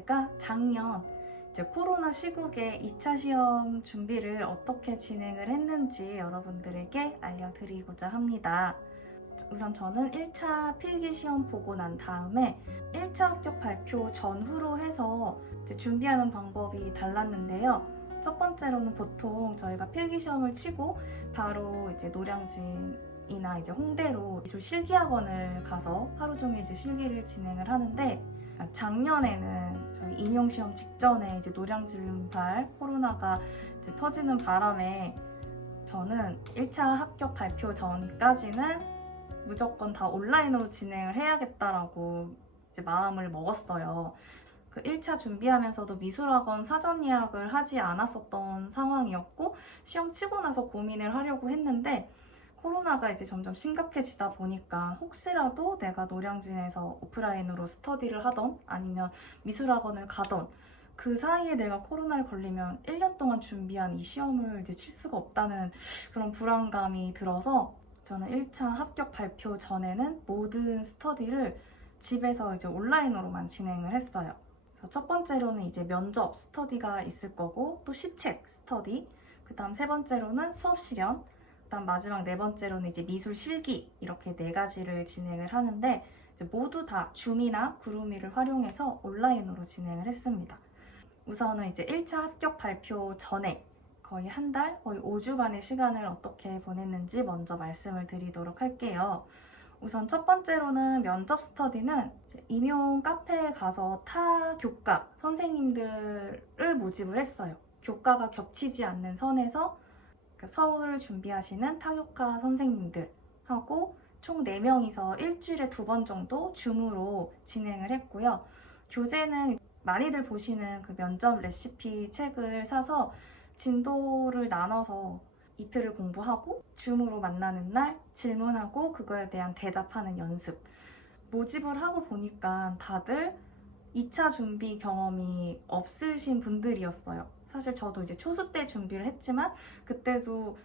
제가 작년 이제 코로나 시국에 2차 시험 준비를 어떻게 진행을 했는지 여러분들에게 알려드리고자 합니다. 우선 저는 1차 필기 시험 보고 난 다음에 1차 합격 발표 전후로 해서 이제 준비하는 방법이 달랐는데요. 첫 번째로는 보통 저희가 필기 시험을 치고 바로 이제 노량진이나 이제 홍대로 미술 실기학원을 가서 하루 종일 이제 실기를 진행을 하는데, 작년에는 저희 임용시험 직전에 이제 노량진발 코로나가 이제 터지는 바람에 저는 1차 합격 발표 전까지는 무조건 다 온라인으로 진행을 해야겠다라고 이제 마음을 먹었어요. 그 1차 준비하면서도 미술학원 사전 예약을 하지 않았었던 상황이었고, 시험 치고 나서 고민을 하려고 했는데 코로나가 이제 점점 심각해지다 보니까 혹시라도 내가 노량진에서 오프라인으로 스터디를 하던 아니면 미술학원을 가던 그 사이에 내가 코로나에 걸리면 1년 동안 준비한 이 시험을 이제 칠 수가 없다는 그런 불안감이 들어서 저는 1차 합격 발표 전에는 모든 스터디를 집에서 이제 온라인으로만 진행을 했어요. 그래서 첫 번째로는 이제 면접 스터디가 있을 거고, 또 시책 스터디, 그 다음 세 번째로는 수업 실현, 그다음 마지막 네 번째로는 이제 미술 실기, 이렇게 네 가지를 진행을 하는데 이제 모두 다 줌이나 구루미를 활용해서 온라인으로 진행을 했습니다. 우선은 이제 1차 합격 발표 전에 거의 한 달, 거의 5주간의 시간을 어떻게 보냈는지 먼저 말씀을 드리도록 할게요. 우선 첫 번째로는 면접 스터디는 임용 카페에 가서 타 교과 선생님들을 모집을 했어요. 교과가 겹치지 않는 선에서 서울을 준비하시는 타교과 선생님들하고 총 4명이서 일주일에 2번 정도 줌으로 진행을 했고요. 교재는 많이들 보시는 그 면접 레시피 책을 사서 진도를 나눠서 이틀을 공부하고 줌으로 만나는 날 질문하고 그거에 대한 대답하는 연습. 모집을 하고 보니까 다들 2차 준비 경험이 없으신 분들이었어요. 사실 저도 이제 초수 때 준비를 했지만 그때도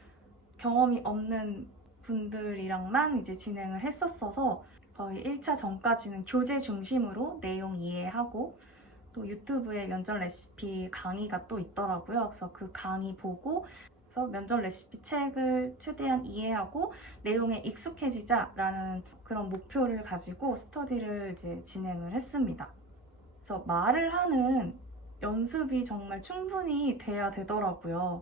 경험이 없는 분들이랑만 이제 진행을 했었어서 거의 1차 전까지는 교재 중심으로 내용 이해하고, 또 유튜브에 면접 레시피 강의가 또 있더라고요. 그래서 그 강의 보고 그래서 면접 레시피 책을 최대한 이해하고 내용에 익숙해지자라는 그런 목표를 가지고 스터디를 이제 진행을 했습니다. 그래서 말을 하는 연습이 정말 충분히 돼야 되더라고요.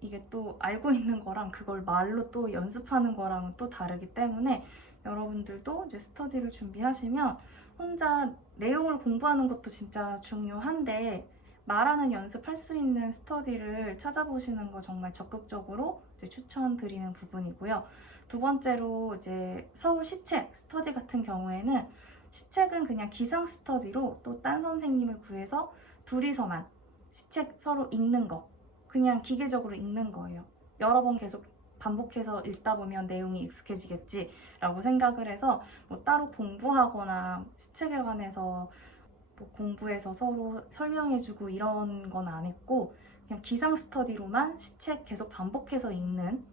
이게 또 알고 있는 거랑 그걸 말로 또 연습하는 거랑은 또 다르기 때문에 여러분들도 이제 스터디를 준비하시면 혼자 내용을 공부하는 것도 진짜 중요한데 말하는 연습할 수 있는 스터디를 찾아보시는 거 정말 적극적으로 이제 추천드리는 부분이고요. 두 번째로 이제 서울 시책 스터디 같은 경우에는 시책은 그냥 기상 스터디로 또 딴 선생님을 구해서 둘이서만 시책 서로 읽는 거, 그냥 기계적으로 읽는 거예요. 여러 번 계속 반복해서 읽다 보면 내용이 익숙해지겠지라고 생각을 해서 뭐 따로 공부하거나 시책에 관해서 뭐 공부해서 서로 설명해주고 이런 건 안 했고, 그냥 기상 스터디로만 시책 계속 반복해서 읽는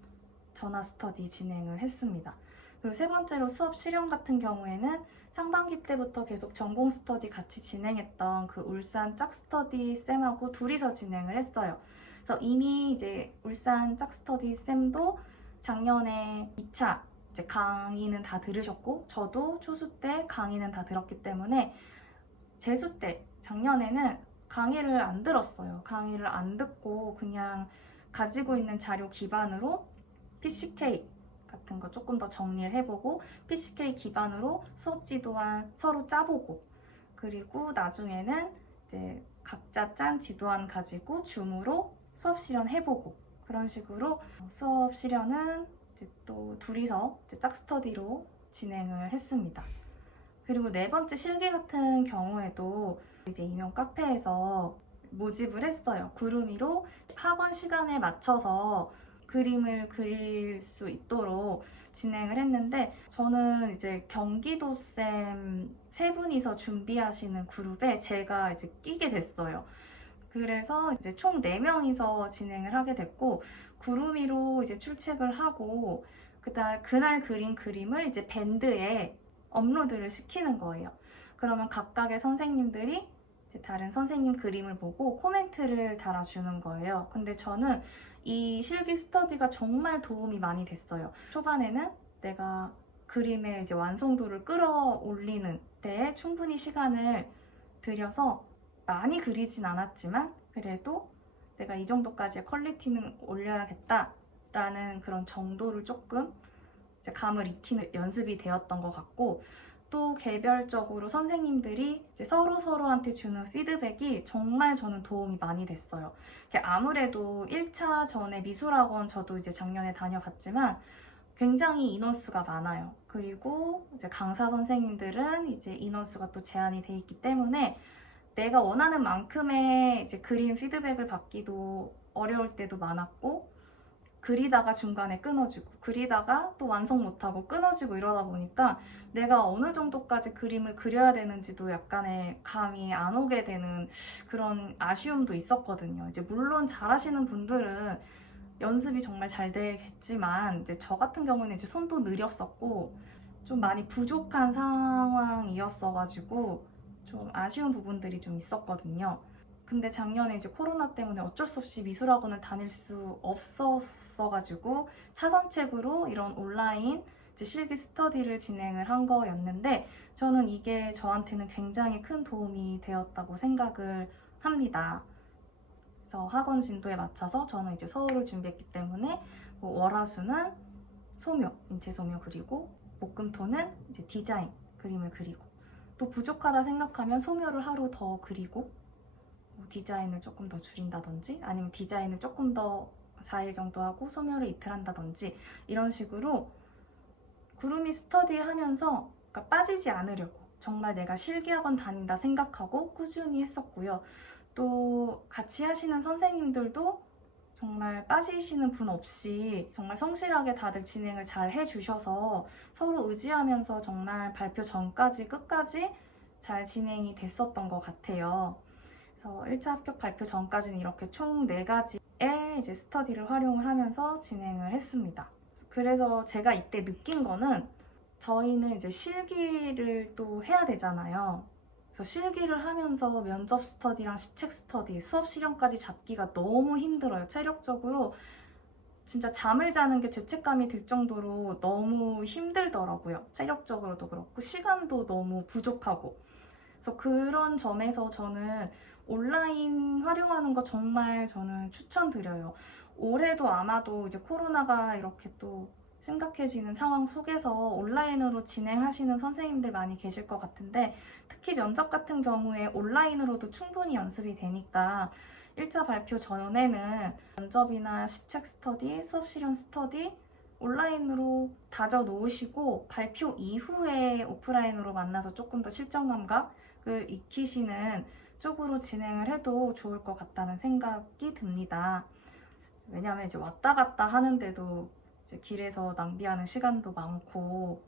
전화 스터디 진행을 했습니다. 그리고 세 번째로 수업 실현 같은 경우에는 상반기 때부터 계속 전공 스터디 같이 진행했던 그 울산 짝 스터디 쌤하고 둘이서 진행을 했어요. 그래서 이미 이제 울산 짝 스터디 쌤도 작년에 2차 이제 강의는 다 들으셨고, 저도 초수 때 강의는 다 들었기 때문에 재수 때 작년에는 강의를 안 들었어요. 강의를 안 듣고 그냥 가지고 있는 자료 기반으로 PCK 같은 거 조금 더 정리를 해보고 PCK 기반으로 수업 지도안 서로 짜보고, 그리고 나중에는 이제 각자 짠 지도안 가지고 줌으로 수업 실현 해보고, 그런 식으로 수업 실현은 이제 또 둘이서 이제 짝 스터디로 진행을 했습니다. 그리고 네 번째 실기 같은 경우에도 이제 임용 카페에서 모집을 했어요. 구루미로 학원 시간에 맞춰서 그림을 그릴 수 있도록 진행을 했는데, 저는 이제 경기도 쌤 세 분이서 준비하시는 그룹에 제가 이제 끼게 됐어요. 그래서 이제 총 4명이서 진행을 하게 됐고, 구루미로 이제 출첵을 하고 그날 그린 그림을 이제 밴드에 업로드를 시키는 거예요. 그러면 각각의 선생님들이 이제 다른 선생님 그림을 보고 코멘트를 달아주는 거예요. 근데 저는 이 실기 스터디가 정말 도움이 많이 됐어요. 초반에는 내가 그림의 이제 완성도를 끌어올리는 데에 충분히 시간을 들여서 많이 그리진 않았지만 그래도 내가 이 정도까지의 퀄리티는 올려야겠다라는 그런 정도를 조금 이제 감을 익히는 연습이 되었던 것 같고, 또 개별적으로 선생님들이 이제 서로한테 주는 피드백이 정말 저는 도움이 많이 됐어요. 아무래도 1차 전에 미술학원 저도 이제 작년에 다녀봤지만 굉장히 인원수가 많아요. 그리고 이제 강사 선생님들은 이제 인원수가 또 제한이 돼 있기 때문에 내가 원하는 만큼의 이제 그림 피드백을 받기도 어려울 때도 많았고, 그리다가 중간에 끊어지고 그리다가 또 완성 못하고 끊어지고 이러다 보니까 내가 어느 정도까지 그림을 그려야 되는지도 약간의 감이 안 오게 되는 그런 아쉬움도 있었거든요. 이제 물론 잘하시는 분들은 연습이 정말 잘 되겠지만 이제 저 같은 경우는 이제 손도 느렸었고 좀 많이 부족한 상황이었어가지고 좀 아쉬운 부분들이 좀 있었거든요. 근데 작년에 이제 코로나 때문에 어쩔 수 없이 미술학원을 다닐 수 없었어가지고 차선책으로 이런 온라인 이제 실기 스터디를 진행을 한 거였는데 저는 이게 저한테는 굉장히 큰 도움이 되었다고 생각을 합니다. 그래서 학원 진도에 맞춰서 저는 이제 서울을 준비했기 때문에 뭐 월화수는 소묘, 인체 소묘 그리고 목금토는 이제 디자인 그림을 그리고 또 부족하다 생각하면 소묘를 하루 더 그리고 디자인을 조금 더 줄인다든지 아니면 디자인을 조금 더 4일 정도 하고 소묘를 이틀 한다든지 이런 식으로 구루미 스터디 하면서 그러니까 빠지지 않으려고 정말 내가 실기학원 다닌다 생각하고 꾸준히 했었고요. 또 같이 하시는 선생님들도 정말 빠지시는 분 없이 정말 성실하게 다들 진행을 잘 해주셔서 서로 의지하면서 정말 발표 전까지 끝까지 잘 진행이 됐었던 것 같아요. 그래서 1차 합격 발표 전까지는 이렇게 총 4가지의 이제 스터디를 활용을 하면서 진행을 했습니다. 그래서 제가 이때 느낀 거는 저희는 이제 실기를 또 해야 되잖아요. 그래서 실기를 하면서 면접 스터디랑 시책 스터디, 수업 실험까지 잡기가 너무 힘들어요. 체력적으로 진짜 잠을 자는 게 죄책감이 들 정도로 너무 힘들더라고요. 체력적으로도 그렇고 시간도 너무 부족하고. 그래서 그런 점에서 저는 온라인 활용하는 거 정말 저는 추천드려요. 올해도 아마도 이제 코로나가 이렇게 또 심각해지는 상황 속에서 온라인으로 진행하시는 선생님들 많이 계실 것 같은데 특히 면접 같은 경우에 온라인으로도 충분히 연습이 되니까 1차 발표 전에는 면접이나 시책 스터디, 수업 실현 스터디 온라인으로 다져 놓으시고 발표 이후에 오프라인으로 만나서 조금 더 실전 감각을 익히시는 쪽으로 진행을 해도 좋을 것 같다는 생각이 듭니다. 왜냐하면 이제 왔다 갔다 하는데도 이제 길에서 낭비하는 시간도 많고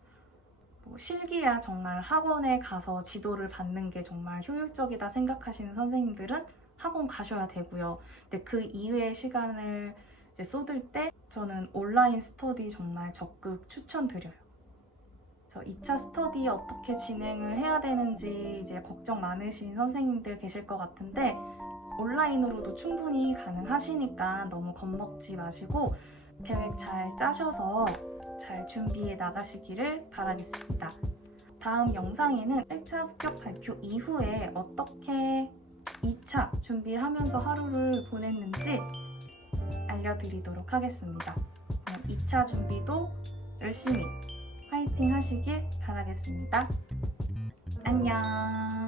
뭐 실기야 정말 학원에 가서 지도를 받는 게 정말 효율적이다 생각하시는 선생님들은 학원 가셔야 되고요. 근데 그 이외의 시간을 이제 쏟을 때 저는 온라인 스터디 정말 적극 추천드려요. 그래서 2차 스터디 어떻게 진행을 해야 되는지 이제 걱정 많으신 선생님들 계실 것 같은데 온라인으로도 충분히 가능하시니까 너무 겁먹지 마시고 계획 잘 짜셔서 잘 준비해 나가시기를 바라겠습니다. 다음 영상에는 1차 합격 발표 이후에 어떻게 2차 준비를 하면서 하루를 보냈는지 알려드리도록 하겠습니다. 2차 준비도 열심히 화이팅 하시길 바라겠습니다. 안녕.